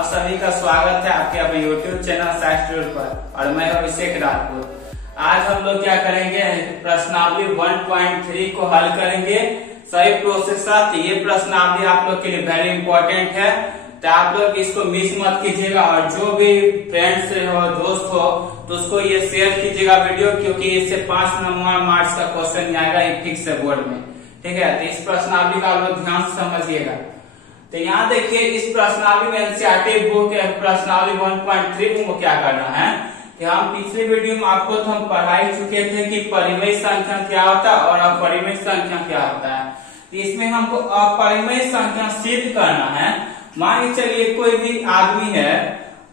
आप सभी का स्वागत है आपके अपने YouTube चैनल साइंस पर और मैं अभिषेक राजपूत। आज हम लोग क्या करेंगे, प्रश्नावली 1.3 को हल करेंगे सही प्रोसेस के साथ। ये प्रश्नावली आप लोग के लिए वेरी इंपॉर्टेंट है, तो आप लोग इसको मिस मत कीजिएगा और जो भी फ्रेंड्स हो दोस्त हो तो उसको ये शेयर कीजिएगा वीडियो, क्योंकि इससे 5 नंबर मार्क्स का क्वेश्चन आएगा ये फिक्स है बोर्ड में। ठीक है, तो इस प्रश्नावली का आप लोग ध्यान से समझिएगा। तो यहाँ देखिए इस प्रश्नावली में एनसीईआरटी बुक प्रश्नावली 1.3 को क्या करना है कि हम पिछले वीडियो में आपको तो हम पढ़ा ही चुके थे कि परिमेय संख्या क्या होता है और अपरिमेय संख्या क्या होता है। तो इसमें हमको अपरिमेय संख्या सिद्ध करना है। मान के चलिए कोई भी आदमी है,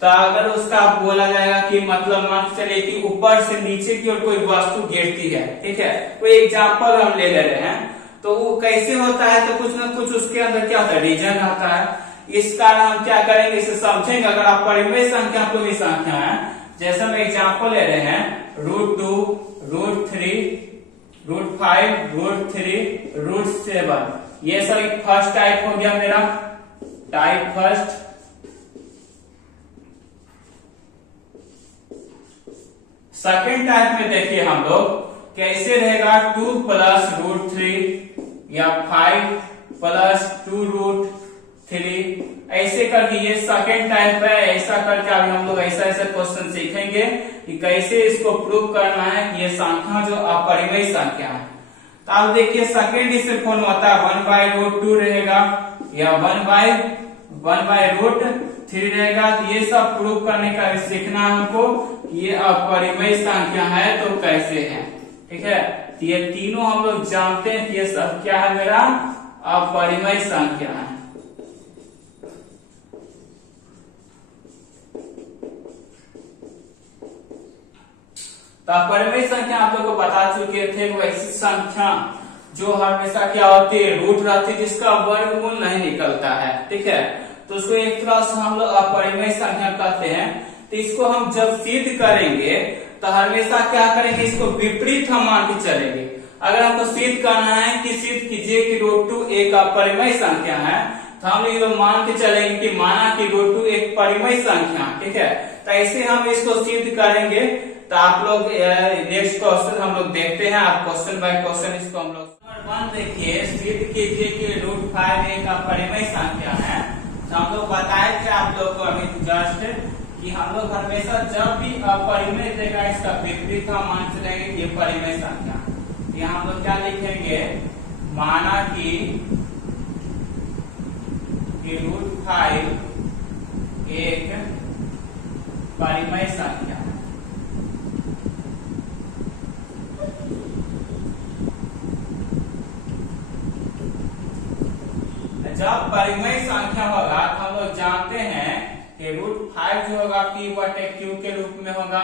तो अगर उसका बोला जाएगा कि मतलब मान के चलिए कि ऊपर से नीचे की ओर कोई वस्तु गिरती है। ठीक है, कोई एग्जाम्पल हम ले रहे हैं, तो वो कैसे होता है, तो कुछ न कुछ उसके अंदर क्या होता है, रीजन आता है। इस कारण हम क्या करेंगे, इसे समझेंगे। अगर आप परिमेय संख्या कोई भी संख्या है, जैसे हम एग्जाम्पल ले रहे हैं √2, √3, √5, √3, √7, ये सर फर्स्ट टाइप हो गया मेरा, टाइप फर्स्ट। सेकेंड टाइप में देखिए हम लोग कैसे रहेगा, 2 + √3 या 5 + 2√3, ऐसे करके ये सेकेंड टाइप है। ऐसा करके अभी हम लोग ऐसा ऐसा क्वेश्चन सीखेंगे कि कैसे इसको प्रूव करना है कि ये संख्या जो अपरिमेय संख्या है। तो आप देखिए सेकेंड इससे कौन होता है, 1/√2 रहेगा या 1/√3 रहेगा। तो ये सब प्रूव करने का सीखना है हमको कि ये अपरिमेय संख्या है तो कैसे है। ठीक है, तो ये तीनों हम लोग जानते हैं कि ये सब क्या है, मेरा अपरिमेय संख्या है। तो अपरिमेय संख्या आप लोग को बता चुके थे, वो ऐसी संख्या जो हमेशा क्या होती है, रूट रहती है, जिसका वर्गमूल नहीं निकलता है। ठीक है, तो उसको एक तरह से हम लोग अपरिमेय संख्या कहते हैं। तो इसको हम जब सिद्ध करेंगे तो हमेशा क्या करेंगे, इसको विपरीत हम मान के चलेंगे। अगर हमको सिद्ध करना है कि सिद्ध कीजिए कि √2 एक अपरिमेय संख्या है, तो हम ये मान के चलेंगे कि माना कि √2 एक परिमेय संख्या। ठीक है, तो ऐसे हम इसको सिद्ध करेंगे। तो आप लोग नेक्स्ट क्वेश्चन हम लोग देखते हैं, आप क्वेश्चन बाय क्वेश्चन इसको हम लोग। नंबर 1 देखिए, सिद्ध कीजिए कि √5 एक अपरिमेय संख्या है। तो हम लोग बताए थे आप लोग को अभी जस्ट कि हम लोग हमेशा जब भी अपरिमेय देगा इसका विपरीत हम मान चलेंगे ये परिमेय संख्या। यहाँ हम लोग क्या लिखेंगे, माना कि √5 एक परिमेय संख्या है। जब परिमेय संख्या होगा तो हम लोग जानते हैं कि √5 जो होगा P/Q के रूप में होगा।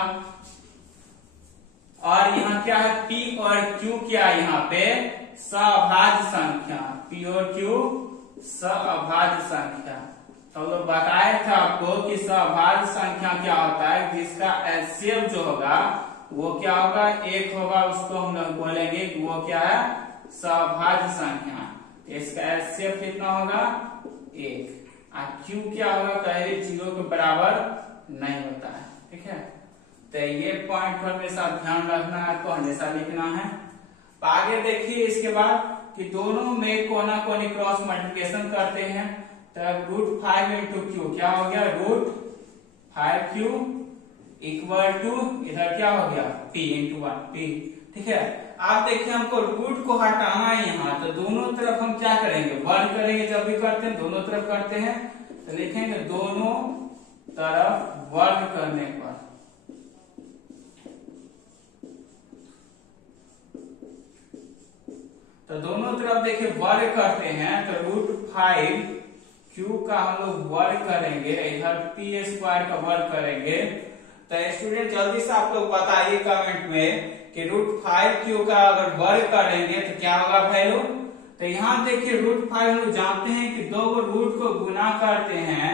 और यहाँ क्या है, P और Q क्या है, यहाँ पे सअभाज्य संख्या, P और Q सअभाज्य संख्या। तो लोग बताए थे आपको कि सअभाज्य संख्या क्या होता है, जिसका एलसीएम जो होगा वो क्या होगा, 1 होगा। उसको हम लोग बोलेंगे कि वो क्या है, सअभाज्य संख्या। इसका एलसीएम कितना होगा, 1। Q क्या होगा, कहे 0 के बराबर नहीं होता है। ठीक है, तो ये पॉइंट पर हमेशा ध्यान रखना है, आपको हमेशा लिखना है। आगे देखिए इसके बाद कि दोनों में कोना कोनी क्रॉस मल्टीप्लिकेशन करते हैं। तो √5 × Q क्या हो गया, √5Q = इधर क्या हो गया, P × 1P। ठीक है, आप देखिए हमको रूट को हटाना है यहाँ, तो दोनों तरफ हम क्या करेंगे, वर्ग करेंगे। जब भी करते हैं दोनों तरफ करते हैं, तो लिखेंगे दोनों तरफ वर्ग करने पर। तो दोनों तरफ देखिए वर्ग करते हैं, तो √5Q का हम लोग वर्ग करेंगे, इधर P² का वर्ग करेंगे। तो स्टूडेंट जल्दी से आप लोग बताइए कमेंट में कि √5Q का अगर वर्ग करेंगे तो क्या होगा वैल्यू। तो यहाँ देखिए √5 हम लोग जानते हैं कि 2 रूट को गुना करते हैं,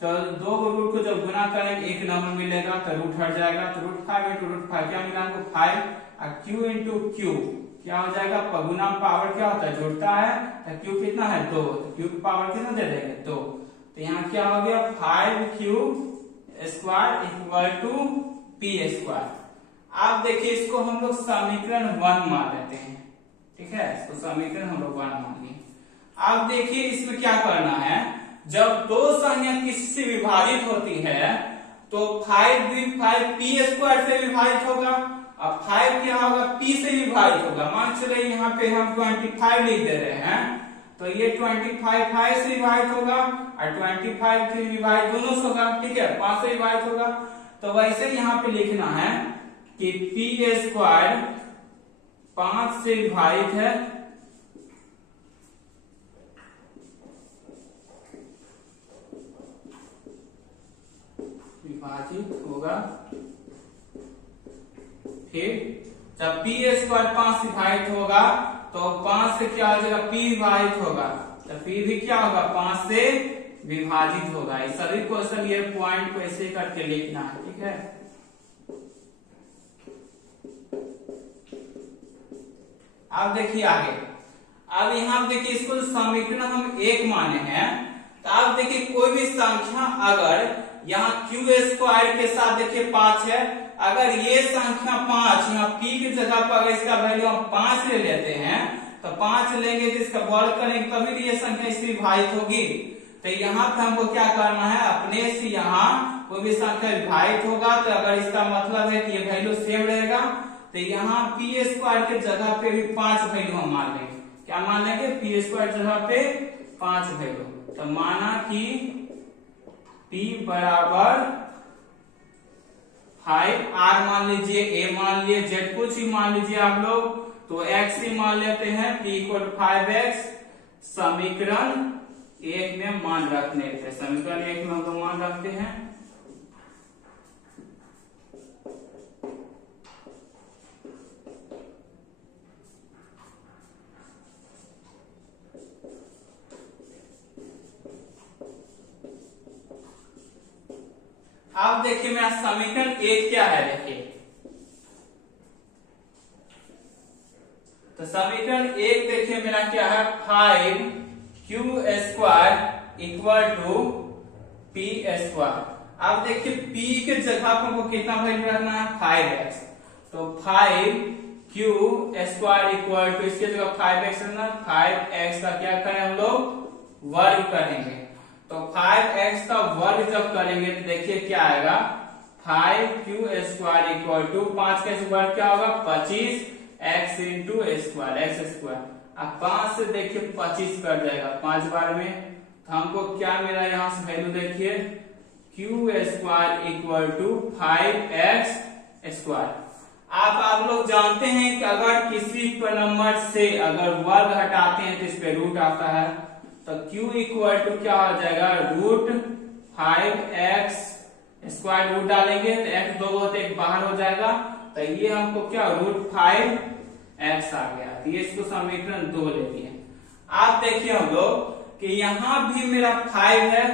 तो 2 रूट को जब गुना करेंगे 1 नंबर मिलेगा, तो रूट हट जाएगा। तो √5 × √5 क्या मिला हमको, 5। और Q × Q क्या हो जाएगा, गुना पावर क्या होता है, जुड़ता है। तो Q कितना है, 2, तो Q की पावर कितना दे देंगे, 2। तो यहाँ क्या हो गया 5q square equal to p square. आप देखिए इसको हम लोग समीकरण 1 मान लेते हैं, ठीक है, इसको समीकरण हम लोग 1 मान लिए। आप देखिए इसमें क्या करना है, जब दो संख्या किसी से विभाजित होती है तो 5 भी 5p स्क्वायर से विभाजित होगा, अब 5 क्या होगा p से विभाजित होगा। मान चले यहाँ पे हम 25 लिख दे रहे हैं, तो ये 25 5 से विभाजित होगा और 25 से विभाजित दोनों से होगा, ठीक है, 5 से विभाजित होगा। तो वैसे यहाँ पे लिखना है कि p स्क्वायर 5 से विभाजित है, विभाजित होगा। फिर जब p स्क्वायर 5 से विभाजित होगा तो 5 से क्या हो जाएगा p विभाजित होगा, तो p भी क्या होगा 5 से विभाजित होगा। ये सभी क्वेश्चन ये पॉइंट को ऐसे करके लिखना है, ठीक है। अब देखिए आगे, अब यहाँ देखिए इसको समीकरण हम 1 माने हैं, तो आप देखिए कोई भी संख्या अगर यहाँ q स्क्वायर के साथ देखिए 5 है, अगर ये संख्या 5 यहाँ p की जगह पर अगर इसका वैल्यू हम 5 ले लेते हैं तो 5 लेंगे तो इसका वर्ग करेंगे तभी भी ये संख्या इससे विभाजित होगी। तो यहाँ पे हमको क्या करना है, अपने से यहाँ कोई भी संख्या विभाजित होगा तो अगर इसका मतलब है कि ये वैल्यू सेम रहेगा तो यहाँ p स्क्वायर के जगह पे भी 5 वैल्यू हम मान लेंगे। क्या मान लेंगे, p स्क्वायर जगह पे 5 वैल्यू। तो माना कि p बराबर 5, r मान लीजिए, a मान लिए, z कुछ ही मान लीजिए आप लोग, तो x ही मान लेते हैं, p इक्वल 5x। समीकरण 1 में मान रखने थे, समीकरण 1 में हम लोग मान रखते हैं। अब देखिए मेरा समीकरण 1 क्या है, देखिए तो समीकरण 1 देखिए मेरा क्या है 5q square equal to p square. अब देखिए p के जगह पर हमको कितना वैल्यू रखना है 5x, तो 5q स्क्वायर इक्वल टू इसके जगह 5x रखना, 5x का क्या करें हम लोग वर्ग करेंगे। तो 5x का वर्ग जब करेंगे तो देखिए क्या आएगा 5q स्क्वायर इक्वल टू 5 का वर्ग क्या होगा 25 x into square x square. अब 5 से देखिए 25 कर जाएगा 5 बार में, तो हमको क्या मेरा यहाँ से वैल्यू देखिए q square equal to 5x square. आप लोग जानते हैं कि अगर किसी नंबर से अगर वर्ग हटाते हैं तो इस पे रूट आता है, तो q इक्वल टू क्या हो जाएगा रूट 5x स्क्वायर, रूट डालेंगे तो x दो तो एक बाहर हो जाएगा, तो ये हमको क्या रूट 5x आ गया, तो ये इसको समीकरण 2 ले लिए। आप देखिए हम लोग कि यहाँ भी मेरा 5 है,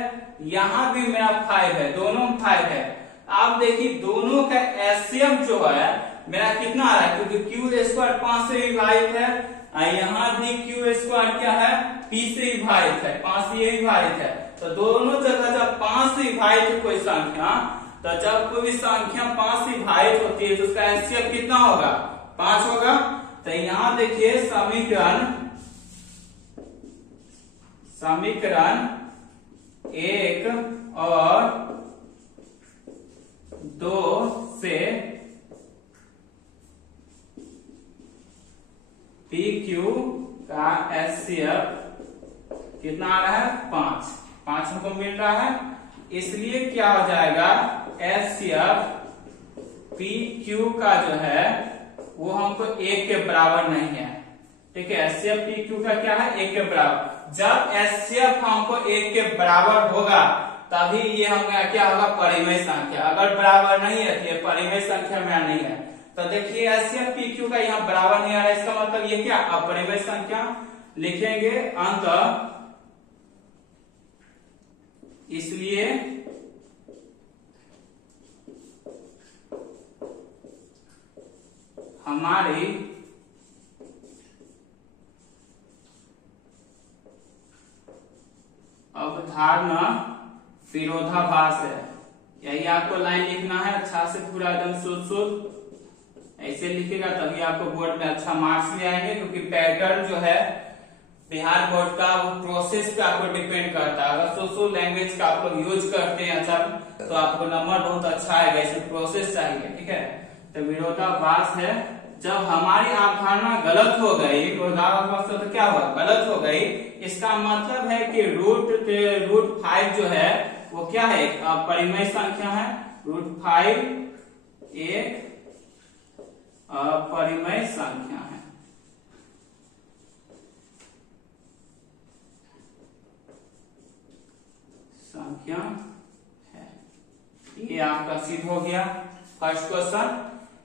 यहाँ भी मेरा 5 है, दोनों में 5 है। आप देखिए दोनों का एलसीएम जो है मेरा कितना आ रहा है, क्योंकि q स्क्वायर 5 से विभाजित है, यहाँ भी q स्क्वायर क्या है p से विभाजित है, 5 से ये विभाजित है, तो दोनों जगह जब 5 से विभाजित है कोई संख्या, तो जब कोई भी संख्या 5 से विभाजित होती है तो उसका एलसीएम कितना होगा 5 होगा। तो यहाँ देखिए समीकरण 1 और 2 से PQ का एचसीएफ कितना आ रहा है 5 हमको मिल रहा है, इसलिए क्या हो जाएगा एचसीएफ PQ का जो है वो हमको 1 के बराबर नहीं है, ठीक है। एचसीएफ PQ का क्या है 1 के बराबर। जब एचसीएफ हमको 1 के बराबर होगा तभी ये हमें क्या होगा परिमेय संख्या, अगर बराबर नहीं है तो ये परिमेय संख्या में नहीं है। तो देखिए एचसीएफ PQ का यहाँ बराबर नहीं आ रहा है, इसका मतलब ये क्या अपरिमेय संख्या लिखेंगे अंत, इसलिए हमारी अवधारणा अवधारणा विरोधाभास है। यही आपको लाइन लिखना है अच्छा से, पूरा एकदम शुद्ध ऐसे लिखेगा तभी आपको बोर्ड में अच्छा मार्क्स भी आएंगे, क्योंकि पैटर्न जो है बिहार बोर्ड का वो प्रोसेस पे आपको डिपेंड करता है। अगर शुद्ध लैंग्वेज का आप लोग यूज करते हैं अच्छा तो आपको नंबर बहुत अच्छा आएगा, इसमें प्रोसेस चाहिए, ठीक है। तो विरोधाभास है जब हमारी अवधारणा गलत हो गई, विरोधाभास तो क्या हुआ, गलत हो गई। इसका मतलब है कि रूट 5 जो है वो क्या है, अपरिमेय संख्या है। रूट 5 एक अपरिमेय संख्या है। संख्या है, ये आपका सिद्ध हो गया फर्स्ट क्वेश्चन।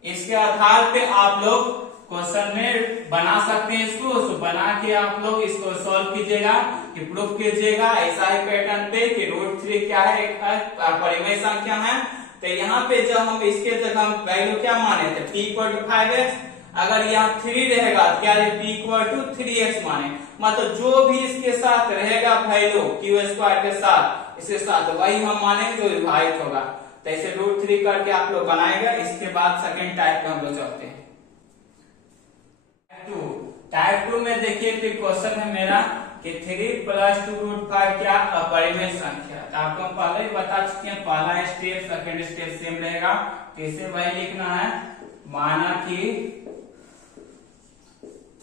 इसके आधार पे आप लोग क्वेश्चन में बना सकते हैं इसको, तो बना के आप लोग इसको सॉल्व कीजिएगा, कि प्रूफ कीजिएगा ऐसा ही पैटर्न पे कि रूट 3 क्या है, एक अपरिमेय संख्या है। तो यहाँ पे जब हम इसके जगह वैल्यू क्या माने थे, p = 5x, अगर यहाँ 3 रहेगा तो क्या है, p = 3x माने, मतलब जो भी इसके साथ रहेगा वैल्यू q² के साथ, इसके साथ वही हम माने जो विभाजित होगा। तो ऐसे रूट 3 करके आप लोग बनाएगा। इसके बाद सेकेंड टाइप पे हम लोग चलते हैं। टाइप 2 में देखिए फिर क्वेश्चन है मेरा कि 3 + 2 रूट 5 क्या, अपरिमेय संख्या। तो आपको हम पहले ही बता चुके हैं, पहला स्टेप सेकेंड स्टेप सेम रहेगा। कैसे वही लिखना है, माना कि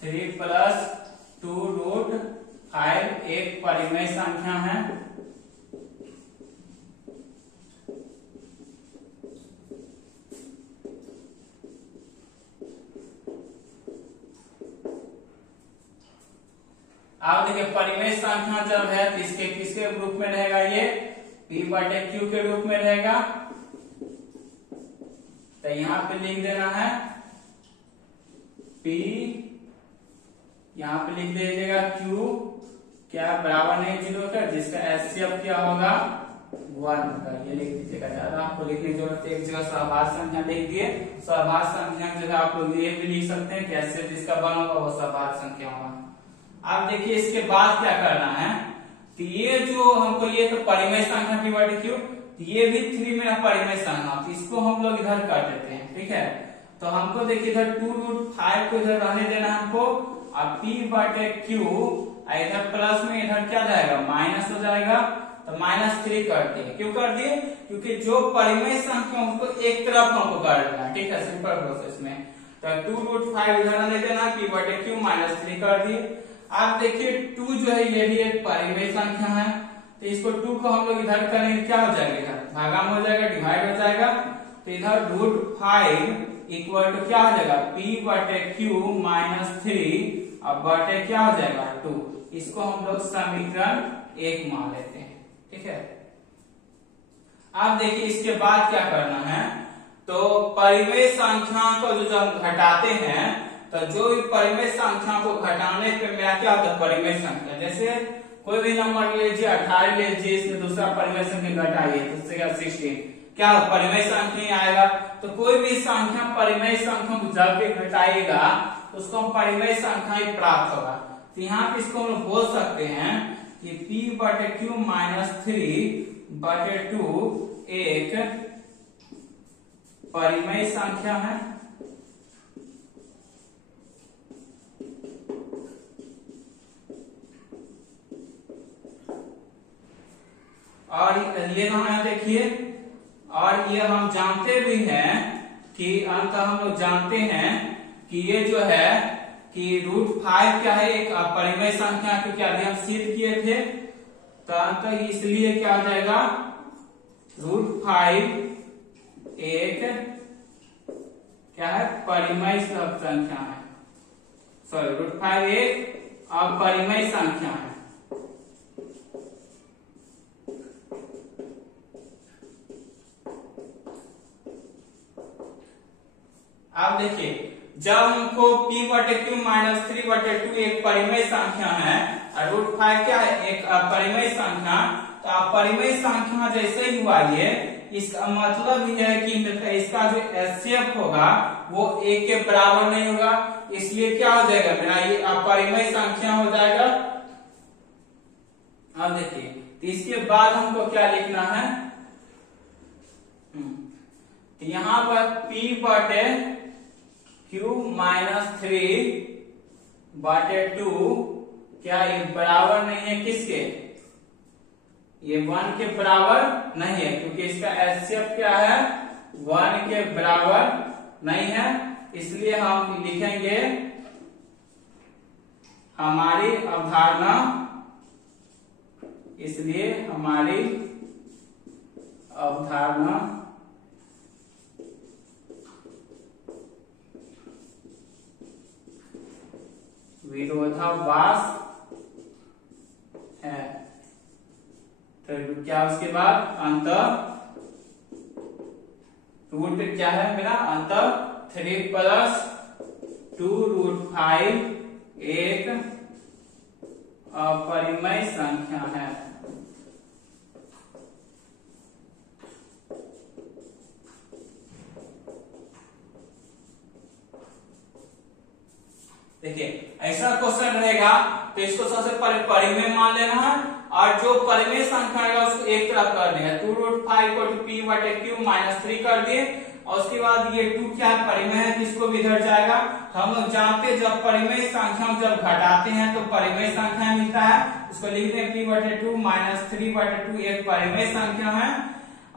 3 + 2 रूट 5 एक परिमेय संख्या है। अब देखिए परिमेय संख्या जब है तो इसके किसके रूप में रहेगा, ये p/q के रूप में रहेगा। तो यहां पे लिख देना है p, यहां पे लिख दीजिएगा q क्या बराबर नहीं 0 का, जिसका एचसीएफ क्या होगा 1 का, ये लिख दीजिएगा। ज्यादा आपको लिखने की जरूरत है, एक जगह सहभाज्य संख्या लिख दिए। सहभाज्य संख्या की जगह आप लोग ये भी लिख सकते हैं कि एचसीएफ जिसका 1 होगा वो सहभाज्य संख्या होगा। अब देखिए इसके बाद क्या करना है, तो ये जो हमको ये तो परिमेय संख्या p/q, ये भी 3 में परिमेय संख्या, तो इसको हम लोग इधर कर देते हैं, ठीक है। तो हमको देखिए इधर 2 रूट 5 को इधर रहने देना है हमको, अब p/q इधर प्लस में इधर क्या जाएगा, माइनस हो जाएगा। तो -3 कर दिए, क्यों कर दिए, क्योंकि जो परिमेय संख्या उसको एक तरफ हमको कर देना, ठीक है, सिंपल प्रोसेस में। तो 2 रूट 5 इधर रहने देना, p/q -3 कर दिए। आप देखिए 2 जो है ये भी एक परिमेय संख्या है, तो इसको 2 को हम लोग इधर करेंगे, क्या हो जाएगा, इधर भागाम हो जाएगा, डिवाइड हो जाएगा। तो इधर रूट 5 इक्वल टू क्या हो जाएगा, p/q -3 अब बटे क्या हो जाएगा 2। इसको हम लोग समीकरण 1 मान लेते हैं, ठीक है। अब देखिए इसके बाद क्या करना है, तो परिमेय संख्या को जो हम घटाते हैं, तो जो भी परिमेय संख्या को घटाने पे मेरा क्या होता है, परिमेय संख्या, जैसे कोई भी नंबर ले लीजिए 18 ले लीजिए, इसमें दूसरा परिमेय संख्या घटाइए तो उससे 16 क्या परिमेय संख्या ही आएगा। तो कोई भी संख्या परिमेय संख्या को जब भी घटाएगा उसको हम परिमेय संख्या ही प्राप्त होगा। तो यहाँ पे इसको हम बोल सकते हैं कि p/q -3/2 एक परिमेय संख्या है। और ये हमें देखिए, और ये हम जानते भी हैं कि अंत हम लोग जानते हैं कि ये जो है कि रूट 5 क्या है, एक परिमेय संख्या, क्योंकि अभी हम सिद्ध किए थे। तो अंत इसलिए क्या हो जाएगा, रूट 5 एक क्या है, परिमेय संख्या है। सॉरी, रूट 5 एक अपरिमेय संख्या है। अब देखिए जब हमको p/q -3/2 एक परिमेय संख्या है और रूट 5 क्या है, एक अपरिमेय संख्या, तो अपरिमेय संख्या जैसे ही हुआ ये, इसका मतलब ये है कि इसका जो एचसीएफ होगा वो 1 के बराबर नहीं होगा, इसलिए क्या हो जाएगा मेरा, ये अपरिमेय संख्या हो जाएगा। अब देखिए इसके बाद हमको क्या लिखना है, तो यहां पर p बटे q माइनस 3 बटे 2 क्या ये बराबर नहीं है किसके, ये 1 के बराबर नहीं है, क्योंकि इसका एचसीएफ क्या है 1 के बराबर नहीं है। इसलिए हम लिखेंगे हमारी अवधारणा, इसलिए हमारी अवधारणा विरोधाभास है। तो क्या उसके बाद अंत रूट क्या है मेरा, अंत 3 प्लस 2 रूट 5 एक अपरिमेय संख्या है। देखिए ऐसा क्वेश्चन रहेगा तो इसको सबसे पहले परिमेय मान लेना है, और जो परिमेय संख्या रहेगा उसको एक तरफ कर देगा, 2 रूट 5 को p बटे q माइनस 3 कर दिए, और उसके बाद ये 2 क्या है परिमेय है, इसको भी इधर जाएगा। हम लोग जानते हैं जब परिमेय संख्या जब घटाते हैं तो परिमेय संख्या मिलता है, उसको लिखते हैं p बटे 2 माइनस 3 बटे 2 एक परिमेय संख्या है,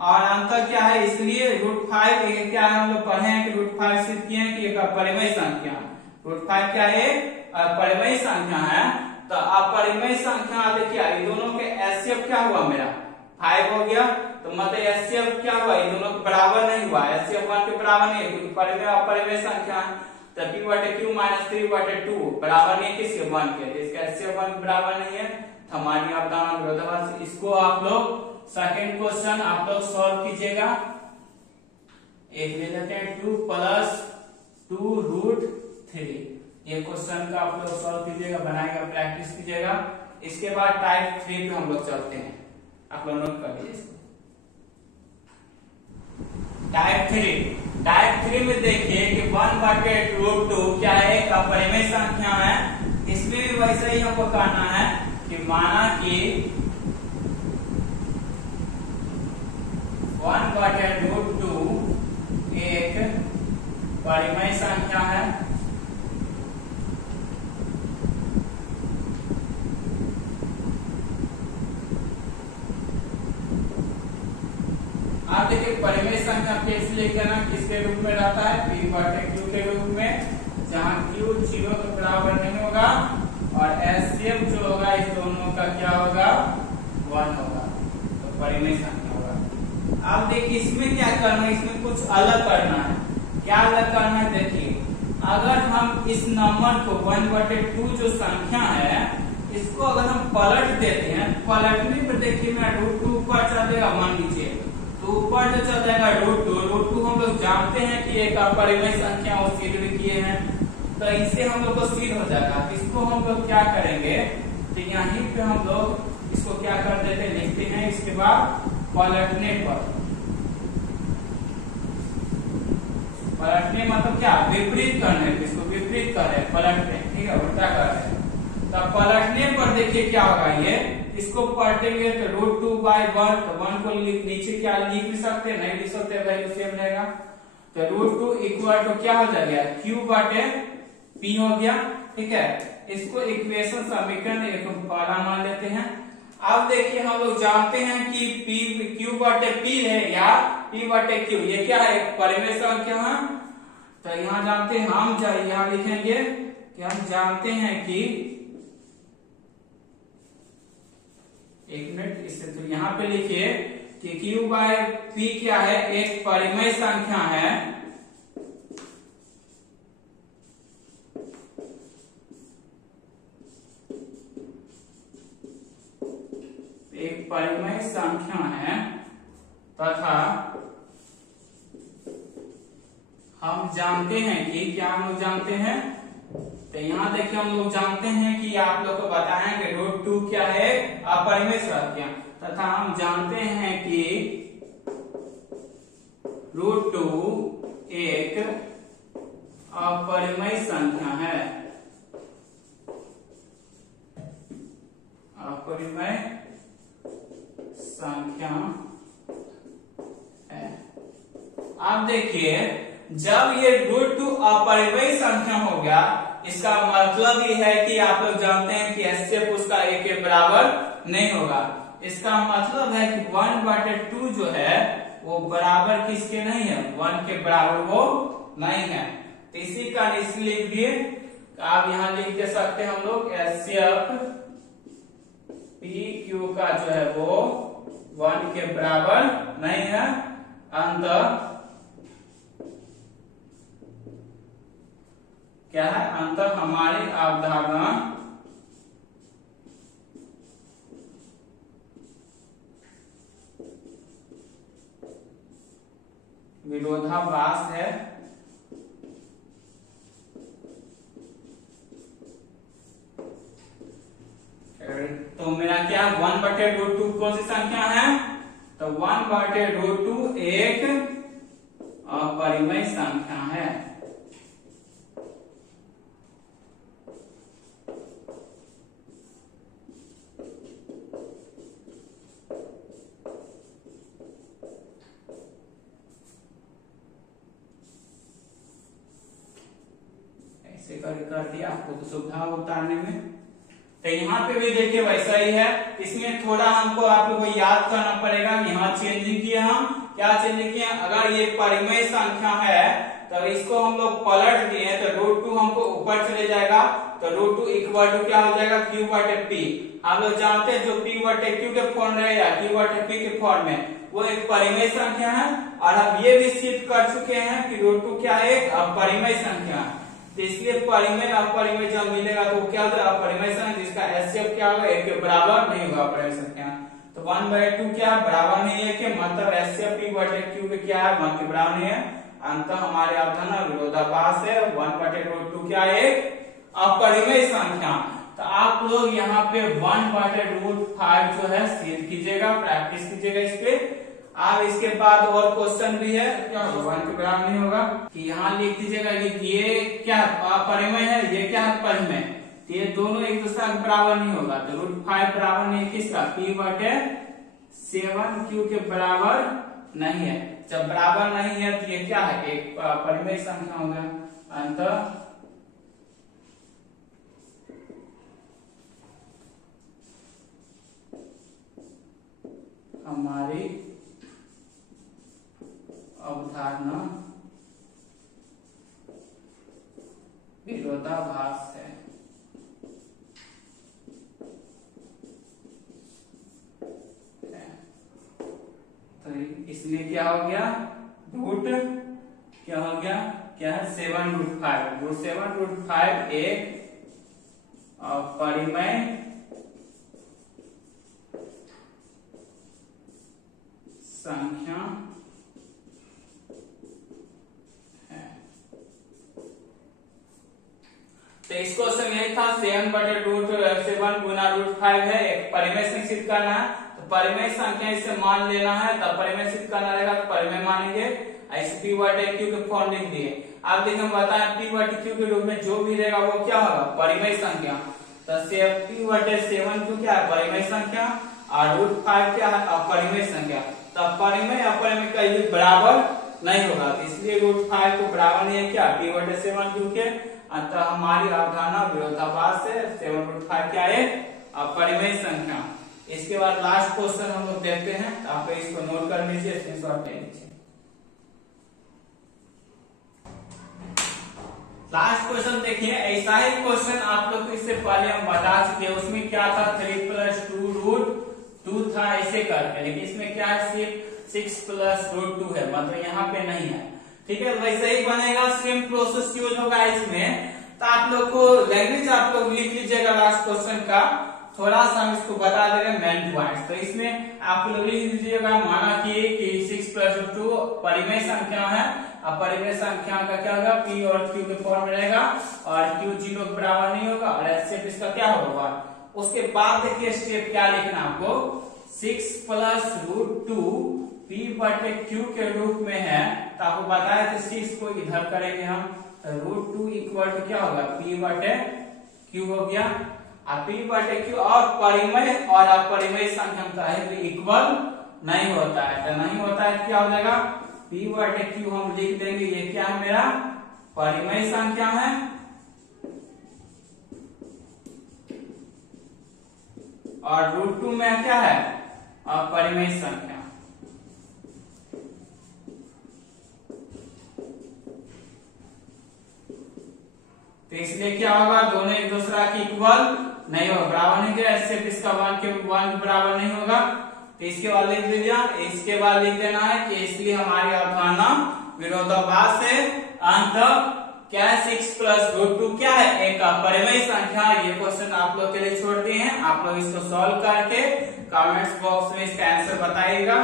और अंतर क्या है, इसलिए रूट 5 क्या है, हम लोग पढ़े हैं कि रूट 5 सिद्ध किए हैं कि एक अपरिमेय संख्या, रूट 5 क्या है अपरिमेय संख्या है। तो अपरिमेय संख्या देखिए ये दोनों के एचसीएफ क्या हुआ मेरा 5 हो गया, तो मतलब एचसीएफ क्या हुआ, ये दोनों बराबर नहीं हुआ, एचसीएफ 1 के बराबर नहीं है क्योंकि परिमेय अपरिमेय संख्या है। तो p बटे q माइनस 3 बटे 2 बराबर नहीं है किसके 1 के, तो इसका एचसीएफ 1 बराबर नहीं है, तो हमारी अवधारणा विरोधाभास। इसको आप लोग सेकंड क्वेश्चन आप लोग सॉल्व कीजिएगा। एक ले लेते हैं 2 प्लस 2 रूट 3, ये क्वेश्चन का आप लोग सॉल्व कीजिएगा, बनाएगा, प्रैक्टिस कीजिएगा। इसके बाद टाइप 3 पे हम लोग चलते हैं, आप लोग नोट कर लीजिए इसको। टाइप 3 में देखिए कि 1 बटे रूट 2 क्या है एक अपरिमेय संख्या है। इसमें भी वैसे ही हमको कहना है कि माना कि 1 बटे रूट 2 एक परिमेय संख्या है, आप देखिए परिमेय संख्या कैसे लिखना, किसके रूप में रहता है p बटे q के रूप में, जहां q 0 के बराबर नहीं होगा, और एचसीएफ जो होगा इस दोनों का क्या होगा 1 होगा, तो परिमेय संख्या होगा। अब देखिए इसमें क्या करना है, इसमें कुछ अलग करना है। क्या अलग करना है, देखिए अगर हम इस नंबर को 1 बटे 2 जो संख्या है इसको अगर हम पलट देते हैं, पलटने पर देखिए मेरा रूट 2 ऊपर चल जाएगा, मान लीजिए तो ऊपर जो चल जाएगा रूट 2 हम लोग जानते हैं कि एक अपरिमेय संख्या वो सिद्ध भी किए हैं, तो इससे हम लोग को सिद्ध हो जाएगा। इसको हम लोग क्या करेंगे, तो यहीं पे हम लोग इसको क्या कर देते हैं, लिखते हैं, इसके बाद पलटने पर, पलटने मतलब क्या विपरीत करने, इसको विपरीत कर रहे हैं पलटने, ठीक है उल्टा कर रहे हैं। तब पलटने पर देखिए क्या होगा, ये इसको पलटेंगे तो रूट 2 बाई 1, तो 1 को नीचे क्या लिख भी सकते हैं, नहीं लिख सकते, वैल्यू सेम रहेगा, तो रूट 2 इक्वल टू क्या हो जाएगा q बटे p हो गया, ठीक है। इसको इक्वेशन समीकरण एक पहला मान लेते हैं। अब देखिए हम लोग जानते हैं कि q बटे p है या p बटे q, ये क्या है एक परिमेय संख्या है, तो यहाँ जानते हैं हम यहाँ लिखेंगे कि हम जानते हैं कि एक मिनट, इससे तो यहाँ पे लिखिए कि q बाय p क्या है एक परिमेय संख्या है, एक परिमेय संख्या है, तथा हम जानते हैं कि क्या हम लोग जानते हैं, तो यहाँ देखिए हम लोग जानते हैं कि आप लोग को बताएं कि रूट 2 क्या है अपरिमेय संख्या, तथा हम जानते हैं कि रूट 2 एक अपरिमेय संख्या है, अपरिमेय संख्या है। आप देखिए, जब ये √2 अपरिमेय संख्या हो गया, इसका मतलब ये है कि आप लोग जानते हैं कि HCF उसका 1 के बराबर नहीं होगा। इसका मतलब है कि 1/2 जो है वो बराबर किसके नहीं है, 1 के बराबर वो नहीं है। तो इसी का इसलिए लिख दिए, आप यहां लिख दे सकते हैं हम लोग HCF PQ का जो है वो 1 के बराबर नहीं है। अंततः क्या है, अंतर हमारी अवधारणा विरोधाभास है। तो मेरा क्या 1/√2 कौन सी संख्या है, तो 1/√2 एक अपरिमेय संख्या है। कर दिया आपको तो सुविधा उतारने में। तो यहाँ पे भी देखिए वैसा ही है, इसमें थोड़ा हमको आप लोगों को याद करना पड़ेगा। यहाँ चेंजिंग किया, हम क्या चेंजिंग किया, अगर ये परिमेय संख्या है तो इसको हम लोग पलट दिए तो √2 हमको ऊपर चले जाएगा, तो √2 इक्वल टू क्या हो जाएगा, Q/P। आप लोग जानते हैं जो P/Q के फॉर्म रहेगा, Q/P के फॉर्म में वो एक परिमेय संख्या है। और हम ये भी सिद्ध कर चुके हैं कि √2 क्या है, एक अपरिमेय संख्या है। तो इसलिए परिमेय अपरिमेय जब मिलेगा तो क्या होता है, अपरिमेय संख्या जिसका HCF क्या होगा, 1 के बराबर नहीं होगा अपरिमेय संख्या। तो 1/2 क्या बराबर नहीं है कि मतलब HCF P/Q के क्या है, 1 के बराबर नहीं है। अंत हमारे अवधारणा विरोधाभास है। 1/√2 क्या है, एक अपरिमेय संख्या। तो आप लोग यहाँ पे 1/√5 जो है सिद्ध कीजिएगा, प्रैक्टिस कीजिएगा इस पे। अब इसके बाद और क्वेश्चन भी है, क्या होगा 1 के बराबर नहीं होगा, कि यहाँ लिख दीजिएगा कि ये क्या अपरिमेय है, ये क्या है परिमेय, तो ये दोनों एक दूसरे के बराबर नहीं होगा। तो √5 बराबर नहीं है किसका, P/7Q के बराबर नहीं है। जब बराबर नहीं है तो ये क्या है, एक परिमेय संख्या होगा। अंत हमारी अवधारणा विरोधाभास है। तो इसलिए क्या हो गया, रूट क्या हो गया, क्या है 7√5। रूट 7√5 एक अपरिमेय संख्या है। तो इसको क्वेश्चन यही था, 7/7 गुना √5 है, एक परिमेय संख्या सिद्ध करना है। तो परिमेय संख्या इसे मान लेना है, तब परिमेय सिद्ध करना रहेगा, तो परिमेय मानेंगे। ऐसे P/Q के फॉर्म लिख दिए। अब देखिए हम बताएं P/Q के रूप में जो भी रहेगा वो क्या होगा, परिमेय संख्या। तो P/7Q क्या है, परिमेय संख्या, और √5 क्या है, अपरिमेय संख्या। तो परिमेय अपरिमेय का ये बराबर नहीं होगा, तो इसलिए √5 को बराबर नहीं है क्या, P/7Q के। अतः हमारी अवधारणा विरोधाभास है। 7√5 क्या है, अपरिमेय संख्या। इसके बाद लास्ट क्वेश्चन हम लोग देखते हैं, तो आप इसको नोट कर लीजिए, स्क्रीनशॉट ले लीजिए। लास्ट क्वेश्चन देखिए, ऐसा ही क्वेश्चन आप लोग को इससे पहले हम बता चुके हैं। उसमें क्या था, 3 + 2√2 था, ऐसे करके। लेकिन इसमें क्या है, सिर्फ 6 + √2 है, मतलब यहाँ पे नहीं है। ठीक है, वैसे ही बनेगा, सेम प्रोसेस यूज होगा इसमें। तो आप लोग को लैंग्वेज आप लोग लिख लीजिएगा लास्ट क्वेश्चन का, थोड़ा सा हम इसको बता दे रहे हैं मेन पॉइंट्स। तो इसमें आप लोग लिख लीजिएगा, माना कि 6 + √2 परिमेय संख्या है। अब परिमेय संख्या का क्या होगा, P और Q के फॉर्म में रहेगा, और Q 0 के बराबर नहीं होगा, और HCF इसका क्या होगा। उसके बाद देखिए स्टेप क्या लिखना आपको, 6 + √2 P/Q के रूप में है। तो आपको बताया था 6 को इधर करेंगे हम, तो √2 इक्वल टू क्या होगा, P/Q हो गया। अब P/Q और परिमेय और अपरिमेय संख्या का है तो इक्वल नहीं होता है। तो नहीं होता है क्या हो जाएगा, P/Q हम लिख देंगे। ये क्या है मेरा परिमेय संख्या है, और √2 में क्या है अपरिमेय संख्या। तो इसलिए क्या होगा, दोनों एक दूसरा की इक्वल नहीं होगा, बराबर नहीं होगा। इससे इसका 1 के बराबर नहीं होगा। तो इसके बाद लिख दीजिए, इसके बाद लिख देना है कि इसलिए हमारी अवधारणा विरोधाभास है। अंत क्या है, 6 + √2 क्या है, एक अपरिमेय संख्या। ये क्वेश्चन आप लोग के लिए छोड़ दिए हैं, आप लोग इसको सॉल्व करके कमेंट्स बॉक्स में इसका आंसर बताइएगा।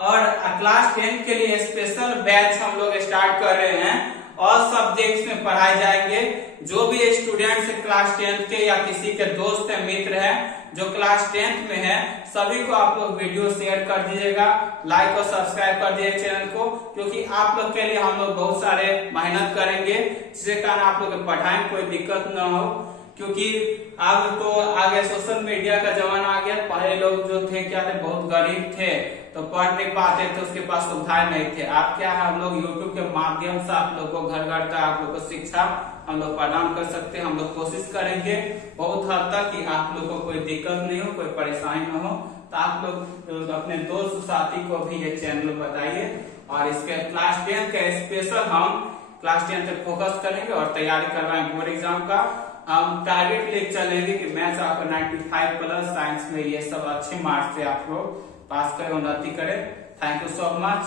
और क्लास 10 के लिए स्पेशल बैच हम लोग स्टार्ट कर रहे हैं, ऑल सब्जेक्ट्स में पढ़ाए जाएंगे। जो भी स्टूडेंट्स क्लास 10 के या किसी के दोस्त है, मित्र है जो क्लास 10 में है, सभी को आप लोग वीडियो शेयर कर दीजिएगा, लाइक और सब्सक्राइब कर दीजिए चैनल को, क्योंकि आप लोग के लिए हम लोग बहुत सारे मेहनत करेंगे, जिसके कारण आप लोग के पढ़ाई में कोई दिक्कत न हो। क्योंकि अब तो आगे सोशल मीडिया का जमाना आ गया। पहले लोग जो थे क्या थे, बहुत गरीब थे, तो पढ़ नहीं पाते थे, उसके पास सुविधाएं नहीं थे। आप क्या है, हम लोग यूट्यूब के माध्यम से आप लोग को घर घर तक आप लोग को शिक्षा हम लोग प्रदान कर सकते हैं। हम लोग कोशिश करेंगे बहुत हद तक कि आप लोग को कोई दिक्कत नहीं हो, कोई परेशानी न हो। तो आप लोग अपने दोस्त साथी को भी ये चैनल बताइए। और इसके क्लास 10 का स्पेशल हम क्लास 10 तक फोकस करेंगे और तैयारी करवाएंगे बोर्ड एग्जाम का। हम टारगेट लेके चलेंगे कि मैथ्स आपको 95+, साइंस में ये सब अच्छे मार्क्स से आप लोग पास करें, उन्नति करें। Thank you so much.